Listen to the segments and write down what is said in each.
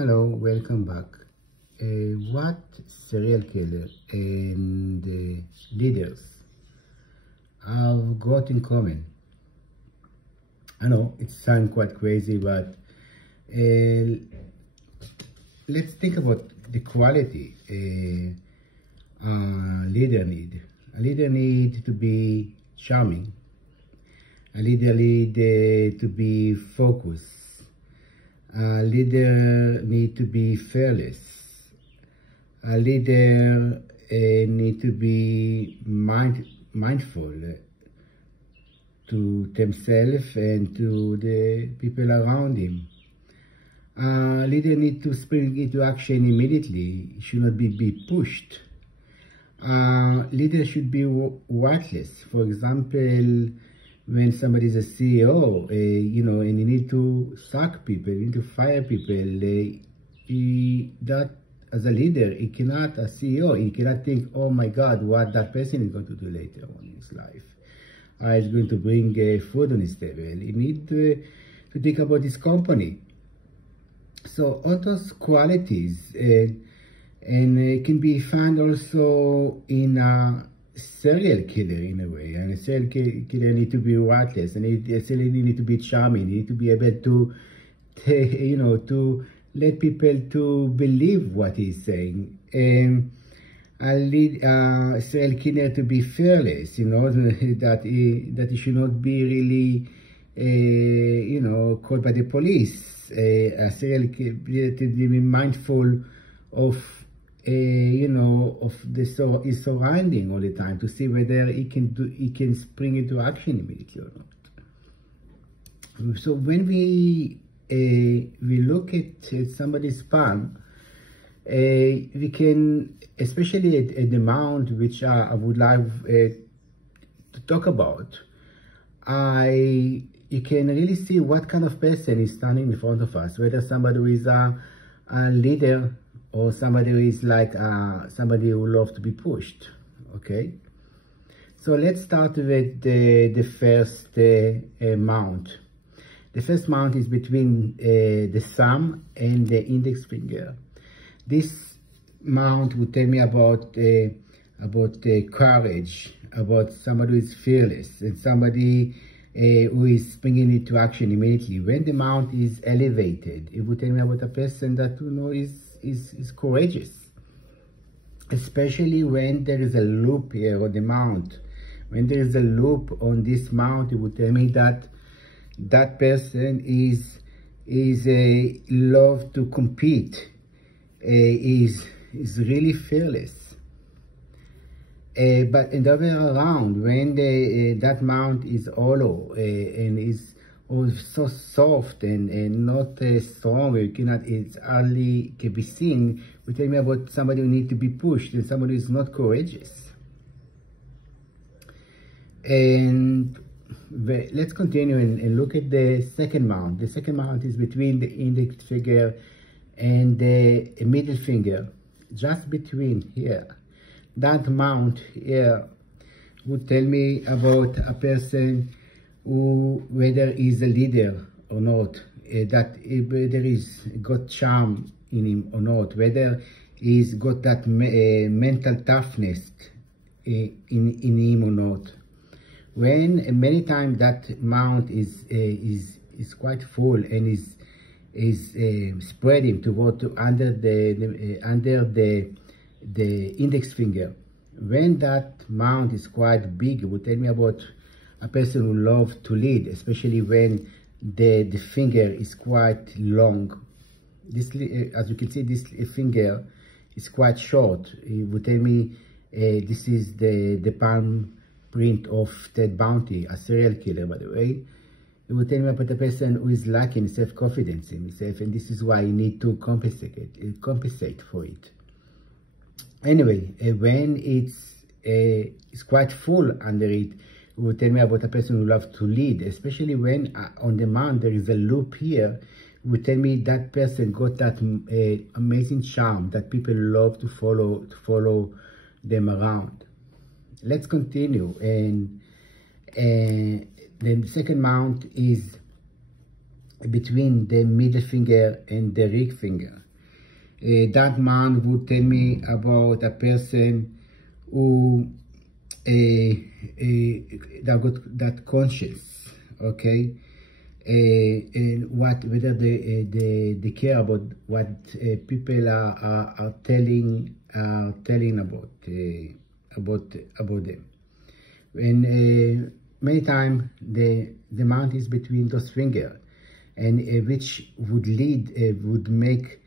Hello, welcome back. What serial killer and leaders have got in common? I know it sounds quite crazy, but let's think about the quality a leader need. A leader need to be charming. A leader need to be focused. A leader need to be fearless. A leader need to be mindful to themselves and to the people around him. A leader need to spring into action immediately. It should not be pushed. Leader should be worthless. For example, when somebody is a CEO, and you need to sack people, you need to fire people, that as a leader, he cannot, a CEO, he cannot think, oh my God, what that person is going to do later on in his life. He's going to bring food on his table. He needs to think about his company. So all those qualities and can be found also in a serial killer in a way. And a serial killer need to be worthless, and a serial need to be charming. Need to be able to let people to believe what he's saying. A serial killer to be fearless, that he should not be really caught by the police. A serial killer to be mindful of of his surrounding all the time, to see whether he can spring into action immediately or not. So when we look at somebody's palm, we can, especially at the mount, which I would like to talk about, you can really see what kind of person is standing in front of us, whether somebody who is a leader or somebody who is like somebody who loves to be pushed. Okay, so let's start with the first mount. The first mount is between the thumb and the index finger. This mount would tell me about courage, about somebody who is fearless, and somebody who is springing into action immediately. When the mount is elevated, it would tell me about a person that is courageous, especially when there is a loop here on the mount. When there is a loop on this mount, it would tell me that that person is love to compete, is really fearless. But in the other way around, when that mount is hollow and is so soft and not strong, it's hardly can be seen, will tell me about somebody who needs to be pushed and somebody who is not courageous. And let's continue and look at the second mount. The second mount is between the index finger and the middle finger, just between here. That mount here would tell me about a person who, whether he's a leader or not, that whether he's got charm in him or not, whether he's got that mental toughness in him or not. When many times that mount is quite full and is spreading toward under the index finger. When that mount is quite big, it will tell me about a person who loves to lead, especially when the finger is quite long. This, as you can see, this finger is quite short. It will tell me this is the palm print of Ted Bundy, a serial killer, by the way. It will tell me about a person who is lacking self-confidence in himself, and this is why you need to compensate for it. Anyway, when it's quite full under it, it will tell me about a person who loves to lead, especially when on the mount there is a loop here. It will tell me that person got that amazing charm that people love to follow them around. Let's continue, and then the second mount is between the middle finger and the ring finger. That man would tell me about a person who that got that conscience, okay, and what whether they care about what people are telling about them. And many times the mount is between those fingers, and which would would make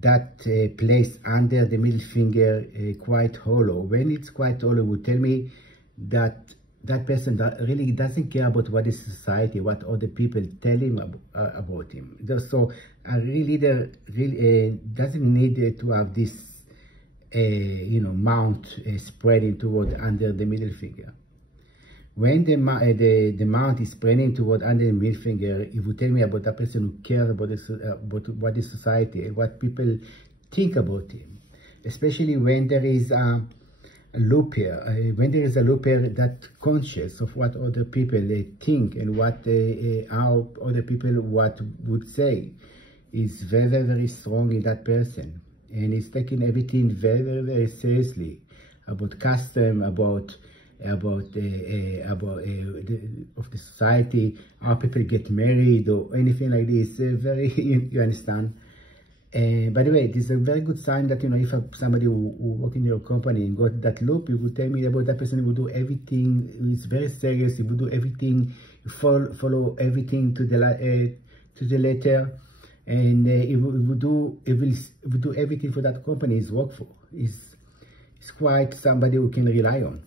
that place under the middle finger quite hollow. When it's quite hollow, would tell me that that person that really doesn't care about what is society, what other people tell him about him. So a real leader really doesn't need to have this mount spreading toward under the middle finger. When the mount is spreading toward under the middle finger, it will tell me about that person who cares about what is society and what people think about him. Especially when there is a loop here, when there is a loop here that conscious of what other people think and what how other people would say, is very, very strong in that person, and he's taking everything very, very, very seriously about custom, about of the society, how people get married or anything like this. Very, you understand. By the way, it is a very good sign that, if somebody who work in your company and got that loop, you will tell me about that person. He will do everything. It's very serious. He will do everything, follow everything to the letter, and he will do everything for that company he's work for. He's quite somebody who can rely on.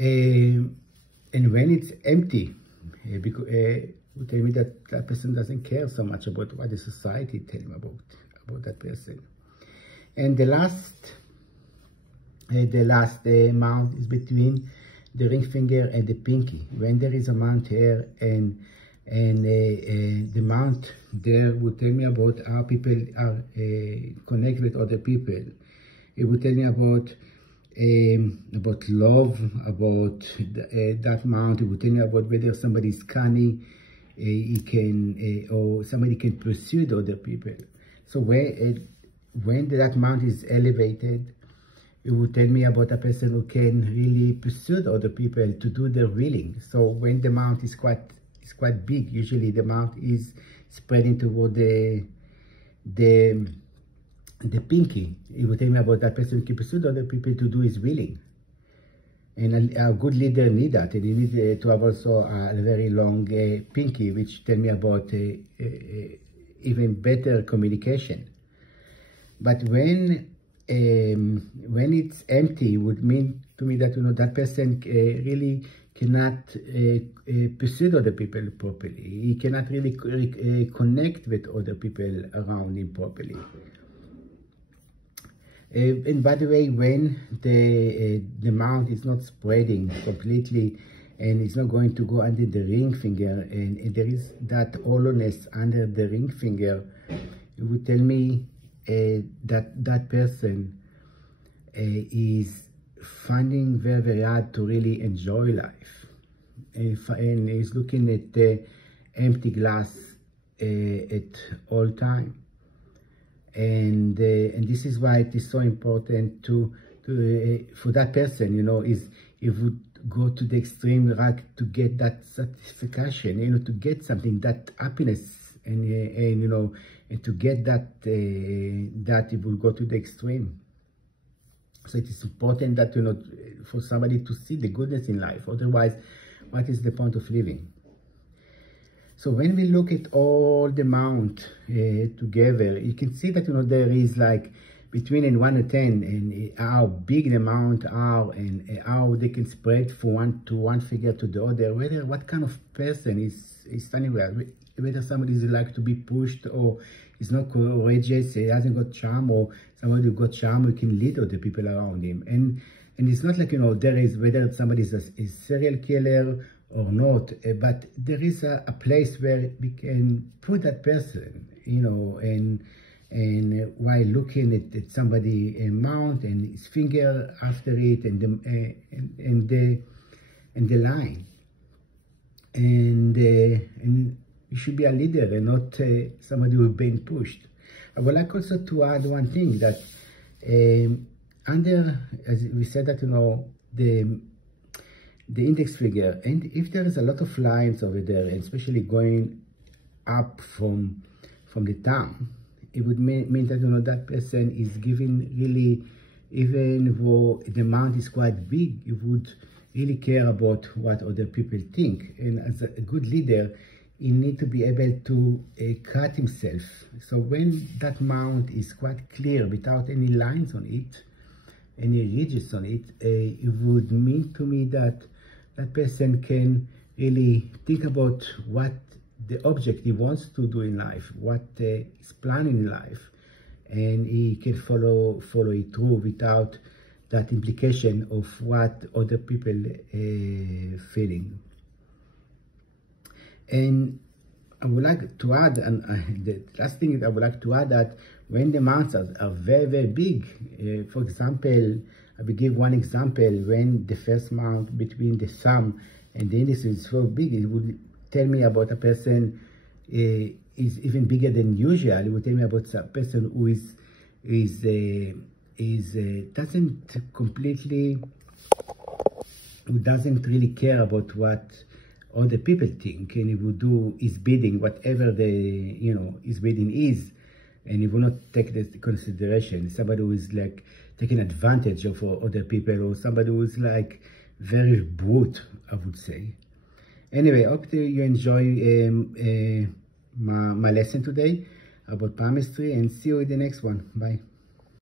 And when it's empty, because will tell me that that person doesn't care so much about what the society tell him about that person. And the last mount is between the ring finger and the pinky. When there is a mount here, and the mount there will tell me about how people are connect with other people. It will tell me about love, about that mount. It will tell me about whether somebody is cunning, he can or somebody can pursue the other people. So when that mount is elevated, it will tell me about a person who can really pursue the other people to do their willing. So when the mount is quite big, usually the mount is spreading toward the pinky. It will tell me about that person who can pursue the other people to do his willing. And a good leader need that, and he needs to have also a very long pinky, which tell me about even better communication. But when it's empty, it would mean to me that that person really cannot pursue other people properly. He cannot really connect with other people around him properly. And by the way, when the mount is not spreading completely and it's not going to go under the ring finger, and there is that hollowness under the ring finger, it would tell me that person is finding very, very hard to really enjoy life, and is looking at the empty glass at all time. And this is why it is so important for that person, is it would go to the extreme right to get that satisfaction, to get something, that happiness, and to get that it will go to the extreme. So it is important that for somebody to see the goodness in life. Otherwise, what is the point of living? So when we look at all the mount together, you can see that there is like between 1 and 10, and how big the mount are, and how they can spread from one figure to the other. What kind of person is standing there? Whether somebody is like to be pushed, or is not courageous, he hasn't got charm, or somebody who got charm who can lead other people around him. And it's not like there is whether somebody is a serial killer or not, but there is a place where we can put that person, and while looking at somebody mount and his finger after it, and the line, and you should be a leader and not somebody who's being pushed. I would like also to add one thing that as we said that, the index finger, and if there is a lot of lines over there, and especially going up from the thumb, it would mean that, that person is giving really, even though the amount is quite big, he would really care about what other people think. And as a good leader, he needs to be able to cut himself. So when that mount is quite clear without any lines on it, any ridges on it, it would mean to me that that person can really think about what the object he wants to do in life, what he's planning in life, and he can follow it through without that implication of what other people feeling. And I would like to add, and the last thing I would like to add, that when the mounts are very, very big, for example, I will give one example. When the first mount between the thumb and the index is so big, it would tell me about a person is even bigger than usual. It would tell me about a person who doesn't really care about what other people think, and he would do his bidding, whatever his bidding is, and he will not take this into consideration. Somebody who is like taking advantage of other people, or somebody who is like very brute, I would say. Anyway, I hope you enjoy my lesson today about palmistry, and see you in the next one. Bye.